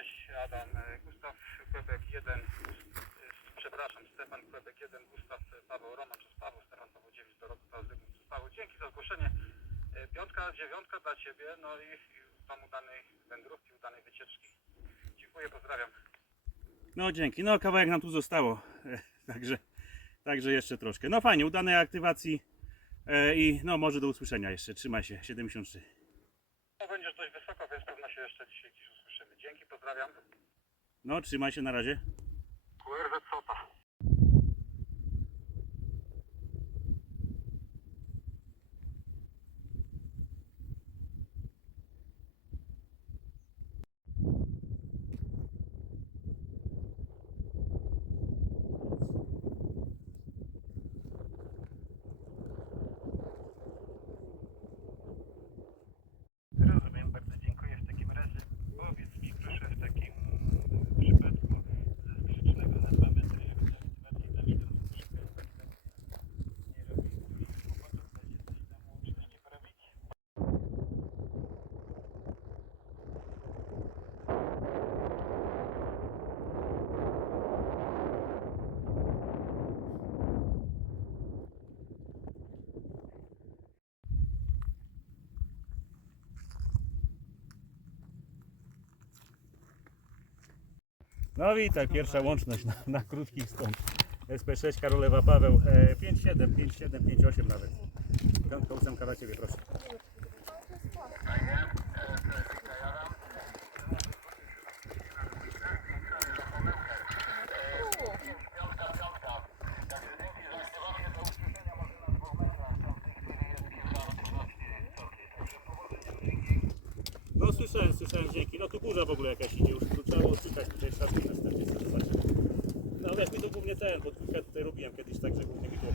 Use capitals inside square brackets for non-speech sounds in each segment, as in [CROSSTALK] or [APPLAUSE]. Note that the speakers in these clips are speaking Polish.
Cześć Adam, E, Gustaw Quebec 1, przepraszam, Stefan Quebec 1, Gustaw e, Paweł Roman przez Paweł, Stefan Paweł 9 do roku, Paweł Zygmunt przez Paweł. Dzięki za zgłoszenie. E, Piątka, dziewiątka dla Ciebie, no i i tam udanej wędrówki, udanej wycieczki. Dziękuję, pozdrawiam. No dzięki. No kawałek nam tu zostało. E, Także, także jeszcze troszkę. No fajnie, udanej aktywacji e, i no może do usłyszenia jeszcze. Trzymaj się. 73. No, będziesz dość wysoko, więc pewno się jeszcze dzisiaj gdzieś usłyszymy. Dzięki, pozdrawiam. No trzymaj się na razie Sota. Rozumiem, bardzo dziękuję. W takim razie powiedz mi proszę w takim przypadku ze skrzycznego na 2 metry aktywacji tam idąc troszkę tak, tak nie robi dużo kłopotów, da się coś tam łącznie poprawić? No witaj, pierwsza łączność na, na krótkich stąd. SP6 Karolewa Paweł e, 57, 57, 58 nawet. Piątka, ósemka dla Ciebie, proszę. No słyszałem, słyszałem dzięki. No tu burza w ogóle jakaś idzie, już kruczało, słychać tutaj szatki następnie sobie. No wiesz, mi to głównie ten, bo tutaj robiłem kiedyś tak, że głównie mi tu.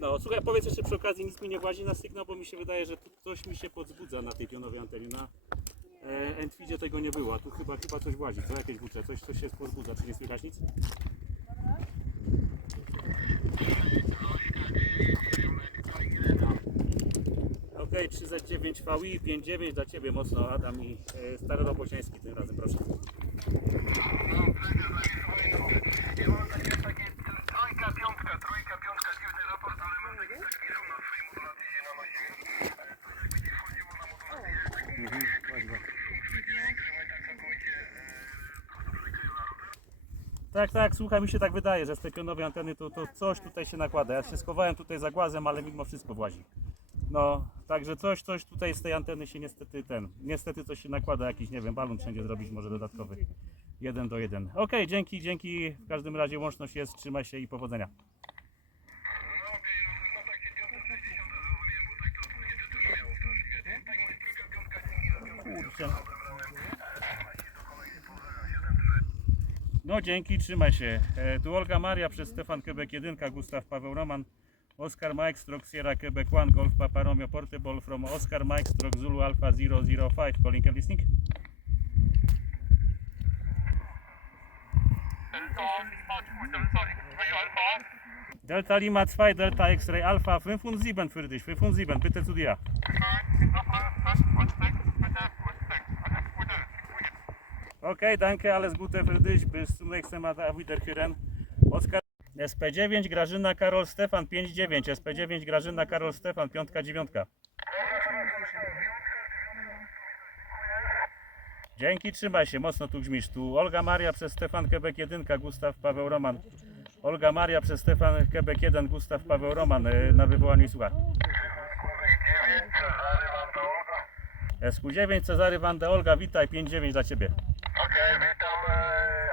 No słuchaj, powiedz jeszcze przy okazji, nic mi nie włazi na sygnał, bo mi się wydaje, że tu coś mi się podzbudza na tej pionowej antenie. Na e, Entwidzie tego nie było, a tu chyba, chyba coś włazi, co jakieś bucze, coś, coś się podzbudza, czy nie słychać nic? Ok, 3Z9 VI, 5.9 dla Ciebie mocno Adam i e, stary Robociański tym razem, proszę. Takie trójka, piątka, trójka, piątka, dziwny raport, ale mam taki taki na swojej modulacji na mnie tak. Tak, tak, słuchaj, mi się tak wydaje, że z tej pionowej anteny to, to coś tutaj się nakłada. Ja się schowałem tutaj za głazem, ale mimo wszystko włazi. No, także coś, coś tutaj z tej anteny się niestety ten, niestety coś się nakłada, jakiś, nie wiem, balon wszędzie zrobić może dodatkowy. Jeden do jeden. Okej, dzięki, dzięki. W każdym razie łączność jest, trzymaj się i powodzenia. No dzięki. Trzymaj się do kolejnej powodzenia, 7-3. Dzięki, trzymaj się. E, tu Olga Maria przez Stefan Quebec 1, Gustaw Paweł Roman, Oscar Mike, Stroke Sierra Quebec 1, Golf Papa Romeo Portable from Oscar Mike, Stroke Zulu Alpha 005, calling and listening. Delta Lima 2, Delta X-Ray Alpha 507 für dich, 507, bitte zu dir. Okay, danke, alles Gute für dich, bis zum nächsten Mal, auf Wiederhören. Oskar SP9, Grażyna, Karol, Stefan, 5-9, SP9, Grażyna, Karol, Stefan, piątka, dziewiątka. Dzięki, trzymaj się, mocno tu grzmisz. Tu Olga Maria przez Stefan Quebec 1, Gustaw Paweł Roman. Olga Maria przez Stefan Quebec 1, Gustaw Paweł Roman y, na wywołaniu i słucha. SQ9, Cezary Wanda Olga, witaj, 5-9 dla Ciebie. Okej, witam e,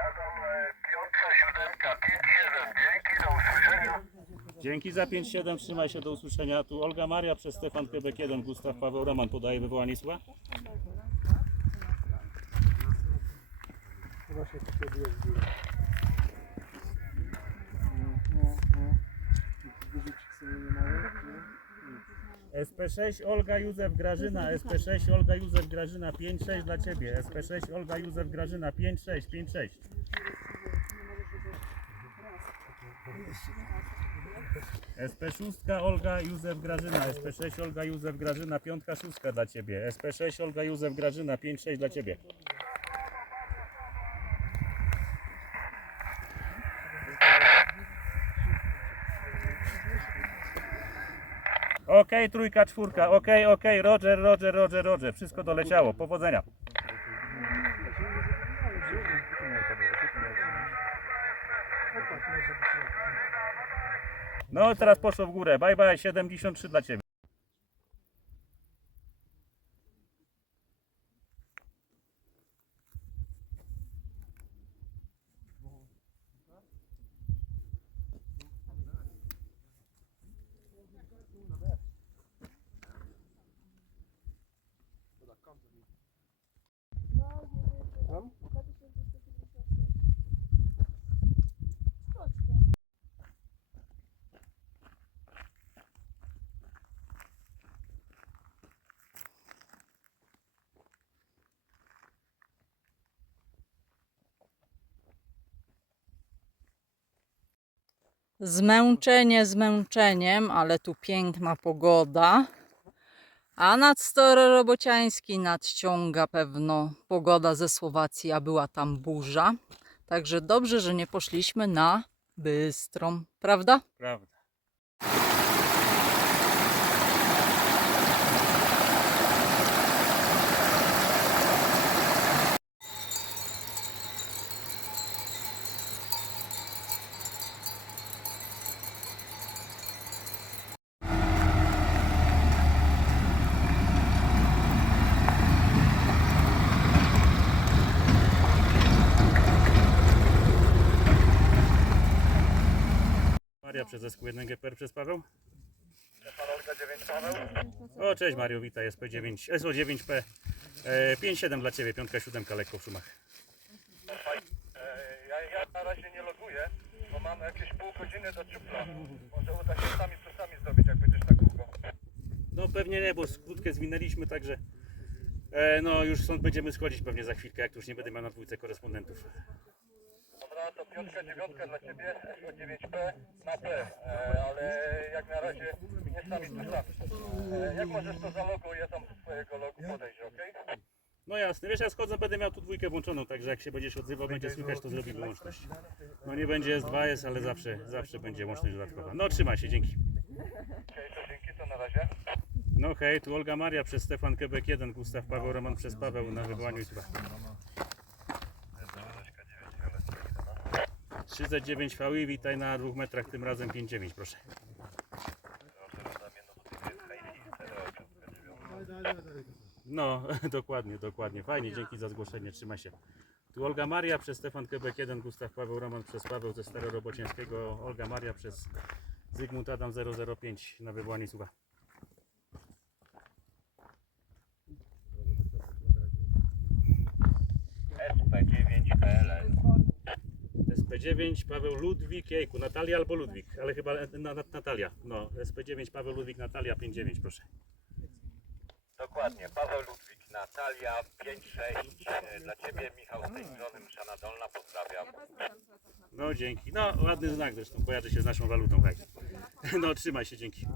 Adam e, piątka, siódemka, pięć, siedem. Dzięki, do usłyszenia. Dzięki za 5-7, trzymaj się, do usłyszenia. Tu Olga Maria przez Stefan Quebec 1, Gustaw Paweł Roman podaje wywołanie i słucha. SP6 Olga Józef Grażyna, SP6 Olga Józef Grażyna 5-6 dla Ciebie, SP6 Olga Józef Grażyna 5-6, 5-6. SP6 Olga Józef Grażyna, SP6 Olga Józef Grażyna, piątka szóstka dla Ciebie, SP6 Olga Józef Grażyna, 5-6 dla Ciebie. Okej, okay, trójka, czwórka, okej, okay, okej, okay. Roger, Roger, Roger, Roger, wszystko doleciało, powodzenia. No, teraz poszło w górę. Bye bye, 73 dla Ciebie. Zmęczenie zmęczeniem, ale tu piękna pogoda. A nad Starorobociański nadciąga pewno pogoda ze Słowacji, a była tam burza. Także dobrze, że nie poszliśmy na Bystrą, prawda? Prawda. Przez SQ1 GPR przez Paweł. Parolka 9 Paweł. O, cześć Mario, witaj, SP9, SO9P. E, 5-7 dla Ciebie, piątka, siódemka, lekko w szumach. E, ja, ja na razie nie loguję, bo mam jakieś pół godziny do ciupla. Może uda się sami czasami zrobić, jak będziesz tak długo. No pewnie nie, bo skrótkę zwinęliśmy, także e, no już stąd będziemy schodzić pewnie za chwilkę, jak tu już nie będę miał na dwójce korespondentów. Piątka, dziewiątka dla Ciebie, SO9P na P, e, ale jak na razie nie sami czasami. E, jak możesz to zaloguję tam z swojego logu podejść, okej? No jasne, wiesz, ja schodzę, będę miał tu dwójkę włączoną, także jak się będziesz odzywał, będzie słychać, to zrobi wyłączność. No nie będzie S2, S, ale zawsze, zawsze będzie łączność dodatkowa. No trzymaj się, dzięki. Okej, to dzięki, to na razie. No hej, tu Olga Maria przez Stefan Quebec 1, Gustaw Paweł Roman przez Paweł na wywołaniu i. 3Z9 VI, witaj na dwóch metrach, tym razem 5,9 proszę. No, [LAUGHS] dokładnie, dokładnie. Fajnie, dzięki za zgłoszenie, trzymaj się. Tu Olga Maria przez Stefan Quebec 1, Gustaw Paweł Roman przez Paweł ze Starorobocińskiego, Olga Maria przez Zygmunt Adam 005 na wywołanie słucha. SP9 PLN. SP9 Paweł Ludwik, jejku, Natalia albo Ludwik, ale chyba na, na, Natalia. No, SP9 Paweł Ludwik, Natalia 59, proszę. Dokładnie, Paweł Ludwik, Natalia 56 e, dla Ciebie, Michał z tej strony, Mszana Dolna, pozdrawiam. No dzięki. No, ładny znak zresztą, kojarzy się z naszą walutą, hej. [LAUGHS] No, trzymaj się, dzięki.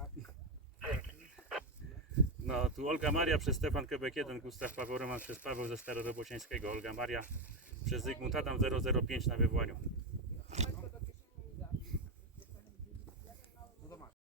No, tu Olga Maria przez Stefan Quebec 1, Gustaw Paweł Roman przez Paweł ze Starorobociańskiego, Olga Maria przez Zygmunt Adam 005 na wywołaniu.